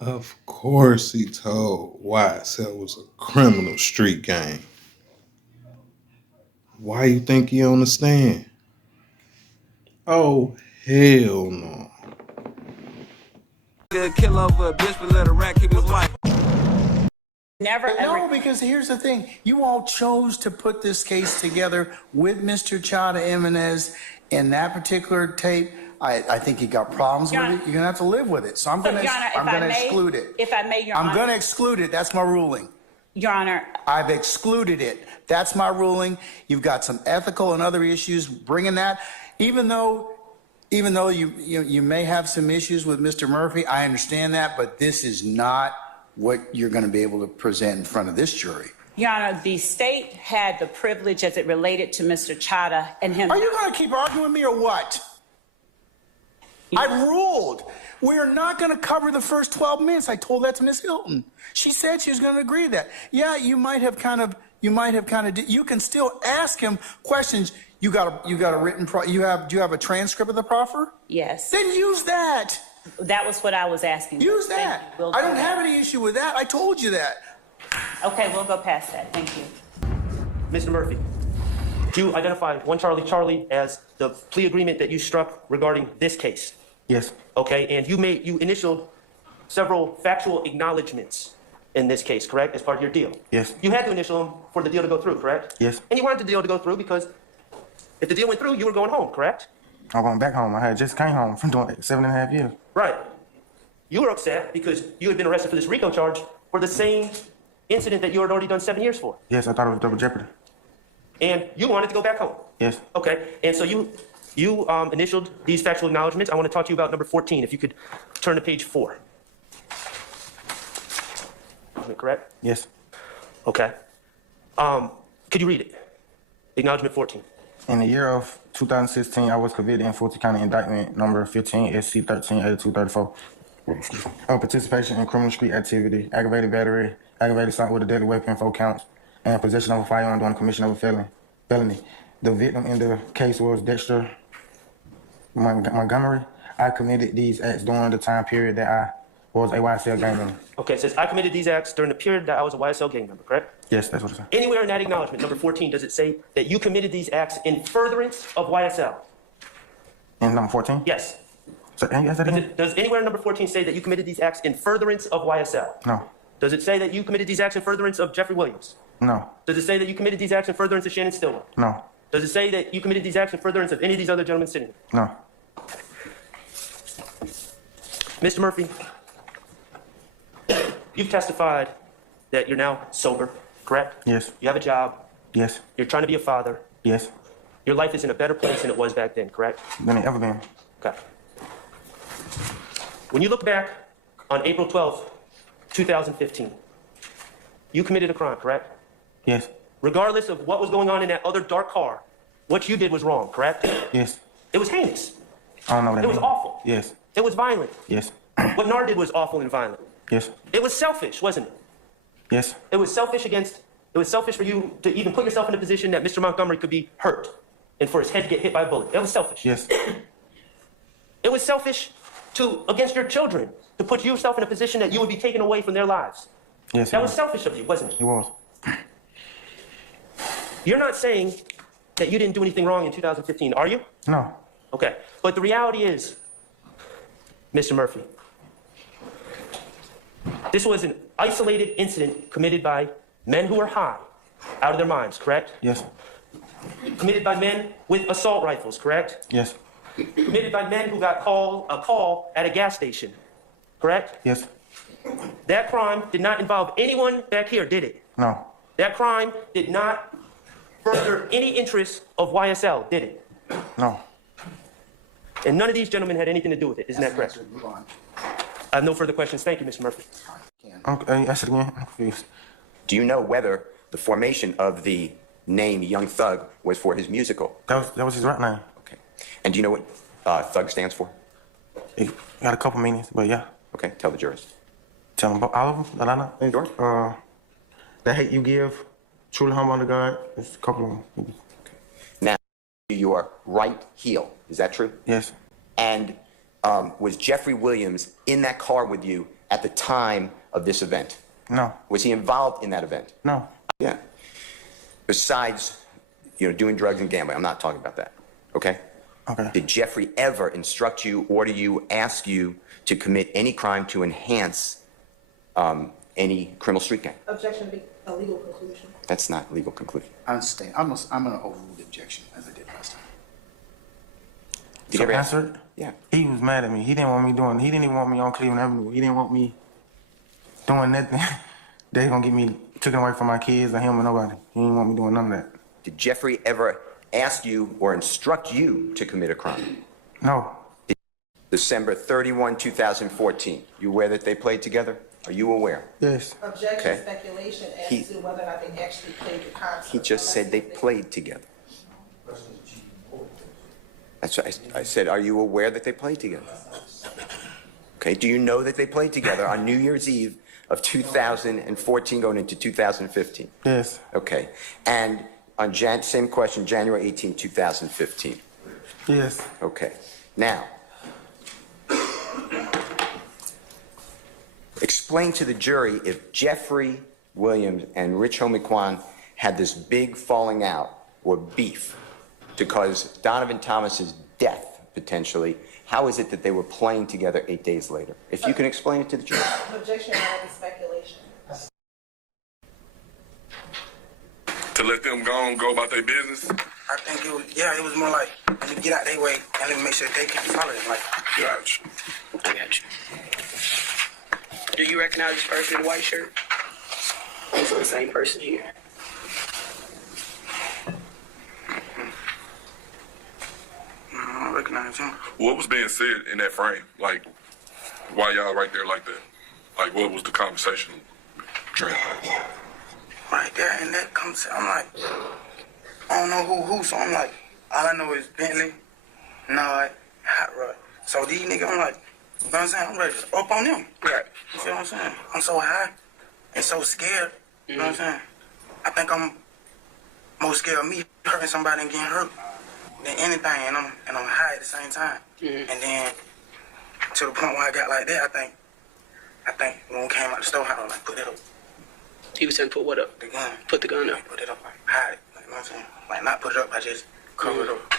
Of course he told YSL was a criminal street gang. Why you think he on the stand? Oh, hell no. Kill over a bitch, but let a rat keep his wife. No, because here's the thing. You all chose to put this case together with Mr. Chada Jimenez in that particular tape. I think you got problems with it. You're gonna have to live with it. So I'm gonna exclude it. If I may, Your Honor. I'm gonna exclude it. That's my ruling. Your Honor. I've excluded it. That's my ruling. You've got some ethical and other issues bringing that. Even though you may have some issues with Mr. Murphy, I understand that, but this is not what you're going to be able to present in front of this jury. Your Honor, the state had the privilege as it related to Mr. Chada and him. Are you going to keep arguing with me or what? I ruled. We're not going to cover the first 12 minutes. I told that to Ms. Hilton. She said she was going to agree to that. Yeah, you can still ask him questions. You got a written, do you have a transcript of the proffer? Yes. Then use that. That was what I was asking. Use that. I don't have any issue with that. I told you that. Okay, we'll go past that. Thank you. Mr. Murphy, do you identify one Charlie as the plea agreement that you struck regarding this case? Yes. Okay, and you initialed several factual acknowledgments in this case, correct, as part of your deal? Yes. You had to initial them for the deal to go through, correct? Yes. And you wanted the deal to go through because if the deal went through, you were going home, correct? I'm going back home. I had just came home from doing 7.5 years. Right. You were upset because you had been arrested for this RICO charge for the same incident that you had already done 7 years for. Yes, I thought it was double jeopardy. And you wanted to go back home. Yes. Okay, and so you initialed these factual acknowledgments. I want to talk to you about number 14, if you could turn to page 4. Is that correct? Yes. Okay. Could you read it? Acknowledgement 14. In the year of 2016, I was convicted in Fulton County indictment number 15 SC 138234 of participation in criminal street activity, aggravated battery, aggravated assault with a deadly weapon, 4 counts, and possession of a firearm during the commission of a felony. The victim in the case was Dexter Montgomery. I committed these acts during the time period that I was a YSL gang member. Okay, it says I committed these acts during the period that I was a YSL gang member, correct? Yes, that's what it says. Anywhere in that acknowledgement, number 14, does it say that you committed these acts in furtherance of YSL? In number 14? Yes. So, can you ask that again? Does anywhere in number 14 say that you committed these acts in furtherance of YSL? No. Does it say that you committed these acts in furtherance of Jeffrey Williams? No. Does it say that you committed these acts in furtherance of Shannon Stillwell? No. Does it say that you committed these acts in furtherance of any of these other gentlemen sitting here? No. Mr. Murphy, you've testified that you're now sober, correct? Yes. You have a job. Yes. You're trying to be a father. Yes. Your life is in a better place than it was back then, correct? Than it ever been. Okay. When you look back on April 12th, 2015, you committed a crime, correct? Yes. Regardless of what was going on in that other dark car, what you did was wrong, correct? Yes. It was heinous. I don't know what that It was means. awful. Yes. It was violent. Yes. What NAR did was awful and violent. Yes. It was selfish, wasn't it? Yes. It was selfish for you to even put yourself in a position that Mr. Montgomery could be hurt and for his head to get hit by a bullet. It was selfish. Yes. It was selfish against your children, to put yourself in a position that you would be taken away from their lives. Yes. That was selfish of you, wasn't it? It was. You're not saying that you didn't do anything wrong in 2015, are you? No. Okay. But the reality is, Mr. Murphy, this was an isolated incident committed by men who were high, out of their minds, correct? Yes. Committed by men with assault rifles, correct? Yes. Committed by men who got a call at a gas station, correct? Yes. That crime did not involve anyone back here, did it? No. That crime did not further any interest of YSL, did it? No. And none of these gentlemen had anything to do with it, isn't that correct? Move on. I have no further questions. Thank you, Mr. Murphy. Okay, ask it again. I'm confused. Do you know whether the formation of the name Young Thug was for his musical? That was his right name. Okay. And do you know what Thug stands for? It got a couple meanings, but yeah. Okay, tell the jurors. Tell them all of them that I know. Sure. The hate you give, truly humble unto God. There's a couple of them. Now, your right heel, is that true? Yes. And was Jeffrey Williams in that car with you at the time of this event? No. Was he involved in that event? No. Yeah. Besides, doing drugs and gambling, I'm not talking about that. Okay? Okay. Did Jeffrey ever instruct you, order you, ask you to commit any crime to enhance any criminal street gang? Objection be a legal conclusion. That's not legal conclusion. I'm going to overrule the objection as I did last time. Did So you ever answer it? Yeah. He was mad at me. He didn't want me doing. He didn't even want me on Cleveland Avenue. He didn't want me doing nothing. They gonna get me taken away from my kids or him or nobody. He didn't want me doing none of that. Did Jeffrey ever ask you or instruct you to commit a crime? No. December 31, 2014. You aware that they played together? Are you aware? Yes. Objection, Okay. speculation as He- to whether or not they actually played the concert. He just said they played together. That's what I said. Are you aware that they played together? Okay. Do you know that they played together on New Year's Eve of 2014 going into 2015? Yes. Okay. And on same question, January 18, 2015. Yes. Okay. Now, explain to the jury if Jeffrey Williams and Rich Homie Kwan had this big falling out or beef to cause Donovan Thomas's death, potentially. How is it that they were playing together 8 days later? If you can explain it to the jury. Objection, all the speculation. To let them go about their business? I think it was more like, let me get out their way and let me make sure they can follow it. Like, Gotcha. I got you. Do you recognize this person in the white shirt? It's the same person here. I don't recognize him. What was being said in that frame? Like, why y'all right there like that? Like, what was the conversation trend? Right there, and that comes, I'm like, I don't know who, so I'm like, all I know is Bentley, Nod, Hot Rod. So these niggas, I'm like, you know what I'm saying? I'm ready to up on them. Right. You see what I'm saying? I'm so high and so scared. You know what I'm saying? I think I'm more scared of me hurting somebody and getting hurt than anything, and I'm high at the same time. And then to the point where I got like that, I think when we came out the store, I was like, put it up, He was saying put what up? the gun. Put the gun up. Like, put it up, like hide it. Like, you know what I'm saying? Like not put it up, I just cover it up.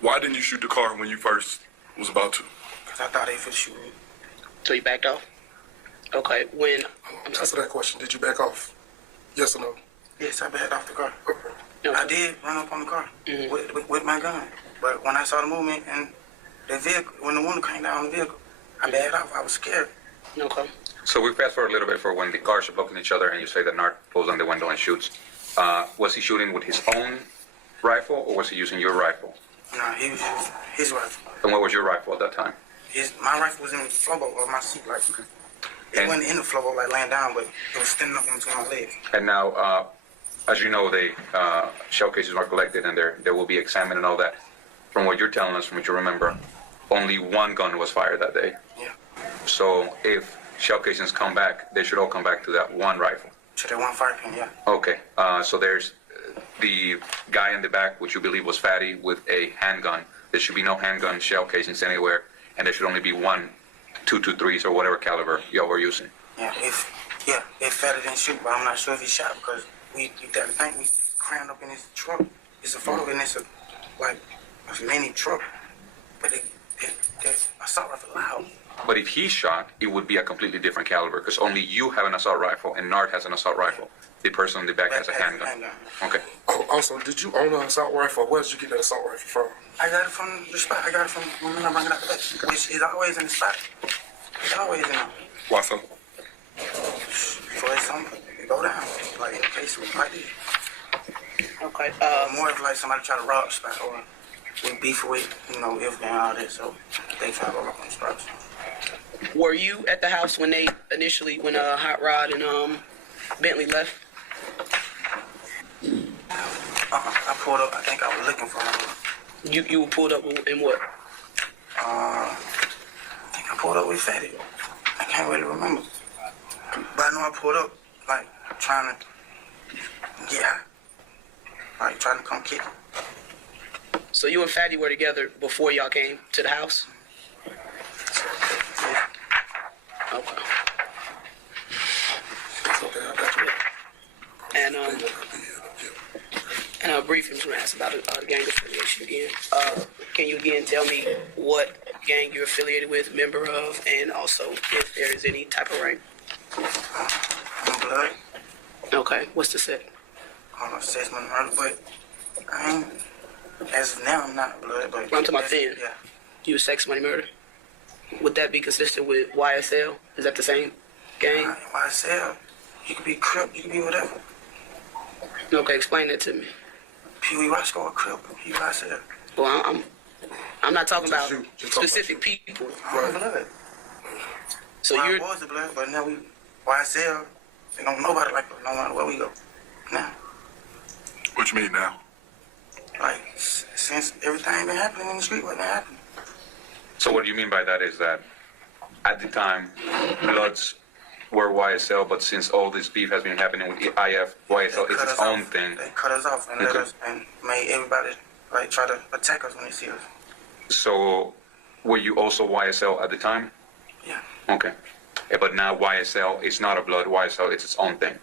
Why didn't you shoot the car when you first was about to? Cause I thought they would shoot me. So you backed off? Okay, when... Answer that question. Did you back off? Yes or no? Yes, I backed off the car. Okay. I did run up on the car with my gun. But when I saw the movement and the vehicle, when the window came down on the vehicle, I backed off. I was scared. Okay. So we fast forward a little bit for when the cars are blocking each other and you say that Nart pulls on the window and shoots. Was he shooting with his own rifle or was he using your rifle? No, he was using his rifle. And what was your rifle at that time? My rifle was in the floorboard of my seat, like it wasn't in the floorboard like laying down, but it was standing up in between my legs. And now, as you know, the shell cases are collected and they will be examined and all that. From what you're telling us, from what you remember, only one gun was fired that day. Yeah. So if shell casings come back, they should all come back to that one rifle. To that one fire pin, yeah. Okay, so there's the guy in the back, which you believe was Fatty, with a handgun. There should be no handgun shell casings anywhere, and there should only be one 223s or whatever caliber y'all were using. Yeah, if Fatty didn't shoot, but I'm not sure if he shot because we crammed up in his truck. It's a photo and it's a mini truck, but the assault rifle loud. But if he shot, it would be a completely different caliber because only you have an assault rifle and Nart has an assault rifle. The person in the back has a handgun. Okay. Oh, also, did you own an assault rifle? Where did you get that assault rifle from? I got it from the spot. I got it from when I bring it out the back, which is always in the spot. It's always in there. Why so? So it's something go down, like in the case like this. Okay. More if like somebody try to rob the spot or we beef with, if and all that, so they try to go up on the spots. Were you at the house when Hot Rod and Bentley left? I pulled up. I think I was looking for him. You were pulled up in what? I think I pulled up with Fatty. I can't really remember. But I know I pulled up, like, trying to get high. Like, trying to come kick him. So you and Fatty were together before y'all came to the house? Yeah. Okay. Okay, I got you. And briefly, I'm just gonna ask about the gang affiliation again. Can you again tell me what gang you're affiliated with, member of, and also if there is any type of rank? I'm blood. Okay, what's the set? I don't know, 6 months murder, but I ain't, as of now, I'm not blood, but. I'm talking about then. Yeah. You was sex, money, murder. Would that be consistent with YSL? Is that the same gang? YSL, you could be Crip, you could be whatever. Okay, explain that to me. Pee Wee Roscoe or Crip, you YSL. Well, I'm not talking about specific people. I'm blood. So well, you're. I was the blood, but now we YSL. They don't know about it like no matter where we go. Now. What you mean now? Like since everything been happening in the street, what been happening? So what you mean by that is that at the time, Bloods were YSL, but since all this beef has been happening with YSL, it's its own thing. They cut us off and let us and made everybody like try to attack us when they see us. So were you also YSL at the time? Yeah. Okay. Yeah, but now YSL is not a Blood. YSL, it's its own thing.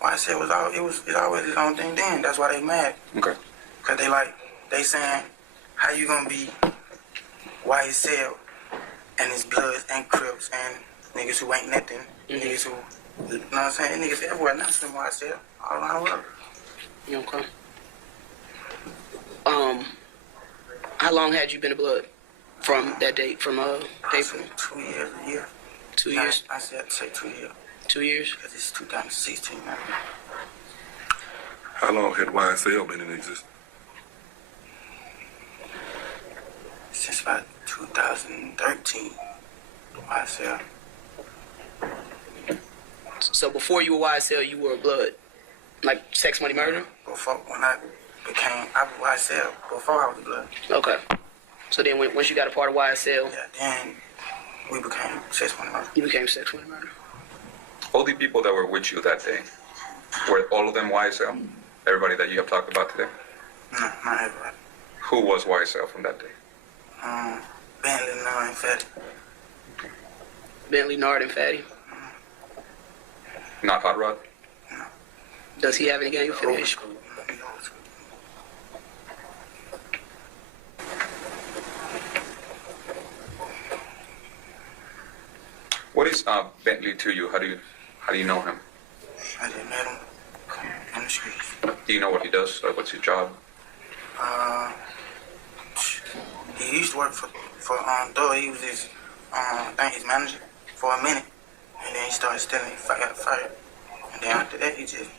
YSL was always its own thing then. That's why they mad. Okay. Cause they saying, how you gonna be YSL and it's Bloods and Crips and niggas who ain't nothing, niggas who, you know what I'm saying? Niggas everywhere, not from YSL, all around the world. Okay. How long had you been a Blood from that date? From April? 2 years, a year. 2 years? I said to say 2 years. 2 years? Because it's 2016 now. How long had YSL been in existence? Since about 2013, YSL. So before you were YSL, you were a Blood? Like sex, money, murder? Before, when I was YSL, before I was Blood. Okay. So then once you got a part of YSL, yeah, then we became sex, money, murder. You became sex, money, murder. All the people that were with you that day, were all of them YSL? Everybody that you have talked about today? No, not everybody. Who was YSL from that day? Bentley, Nard, and Fatty. Bentley, Nard, and Fatty? Not Hot Rod? No. Does he have any gang affiliation? What is Bentley to you? How do you know him? I just met him on the streets. Do you know what he does? Like, what's his job? He used to work for Doe. He was his, I think his manager for a minute. And then he started stealing, got fired. And then after that, he just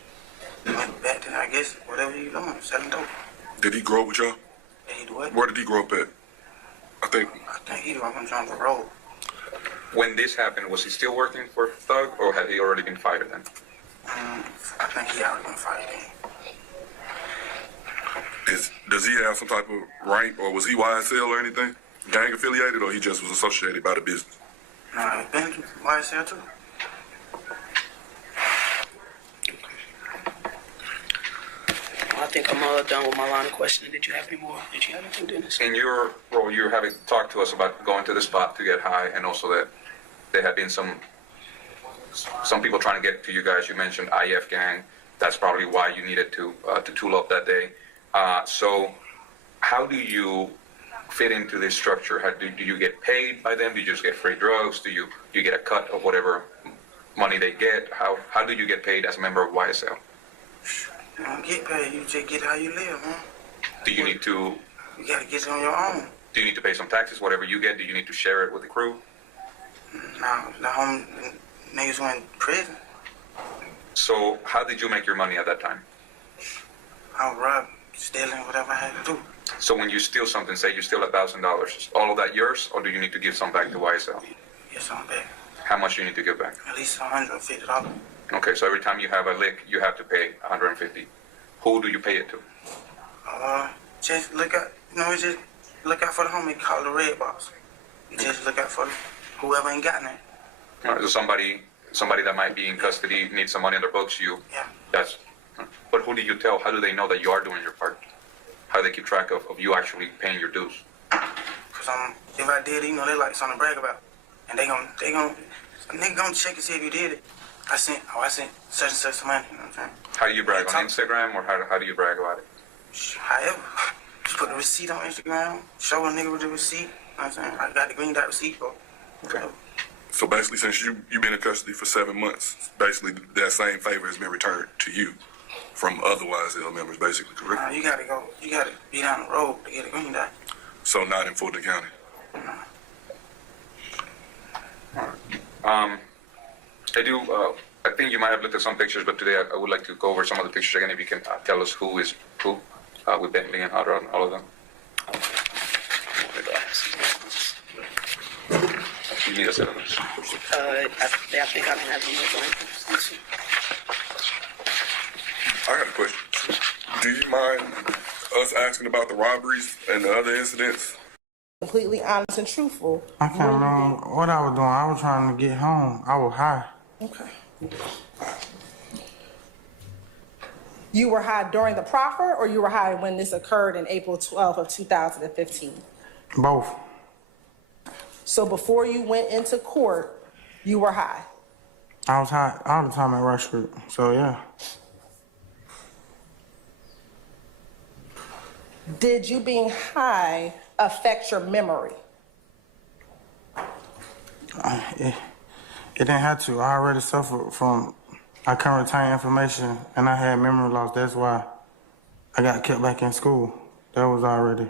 went back to, I guess, whatever he was doing, selling dope. Did he grow up with y'all? Did he do what? Where did he grow up at? I think he grew up on John Road. When this happened, was he still working for Thug, or had he already been fired then? I think he already been fired then. Does he have some type of rank, or was he YSL or anything? Gang affiliated, or he just was associated by the business? No, he been YSL too. I think I'm done with my line of questioning. Did you have any more? Did you have anything, Dennis? In your role, you're having talked to us about going to the spot to get high, and also that there had been some people trying to get to you guys. You mentioned IF gang. That's probably why you needed to tool up that day. So how do you fit into this structure? Do you get paid by them? Do you just get free drugs? Do you get a cut of whatever money they get? How do you get paid as a member of YSL? You don't get paid. You just get how you live, man. Do you need to? You gotta get it on your own. Do you need to pay some taxes? Whatever you get, do you need to share it with the crew? No, the home niggas went in prison. So how did you make your money at that time? I robbed, stealing, whatever I had to do. So when you steal something, say you steal $1,000, is all of that yours, or do you need to give some back to YSL? Get some back. How much do you need to give back? At least $150. Okay, so every time you have a lick, you have to pay $150. Who do you pay it to? Just look out, just look out for the homie called the Red Box. You just look out for whoever ain't got none. All right, so somebody that might be in custody needs some money on their books, Yeah. But who do you tell? How do they know that you are doing your part? How do they keep track of you actually paying your dues? Cause if I did, they like something to brag about. And a nigga gonna check and see if you did it. I sent such and such money. You know what I'm saying? How do you brag on Instagram, or how do you brag about it? However, just put the receipt on Instagram, show a nigga with the receipt. You know what I'm saying? I got the green dot receipt, bro. Okay. So basically, since you've been in custody for 7 months, basically that same favor has been returned to you from other YSL members, basically, correct? You gotta be down the road to get a green dot. So not in Fulton County. I think you might have looked at some pictures, but today I would like to go over some of the pictures again. If you can tell us who is who, with Bentley and Otter and all of them. You need a set of those. I think I don't have them with me. I got a question. Do you mind us asking about the robberies and the other incidents? Completely honest and truthful. I can't remember what I was doing. I was trying to get home. I was high. Okay. You were high during the proffer, or you were high when this occurred in April 12th of 2015? Both. So before you went into court, you were high? I was high all the time at Rush Group. So yeah. Did you being high affect your memory? It didn't have to. I already suffered from, I couldn't retain information and I had memory loss. That's why I got kept back in school. That was already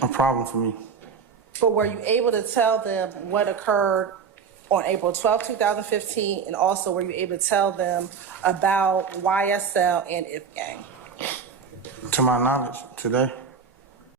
a problem for me. But were you able to tell them what occurred on April 12, 2015, and also were you able to tell them about YSL and If Gang? To my knowledge, today.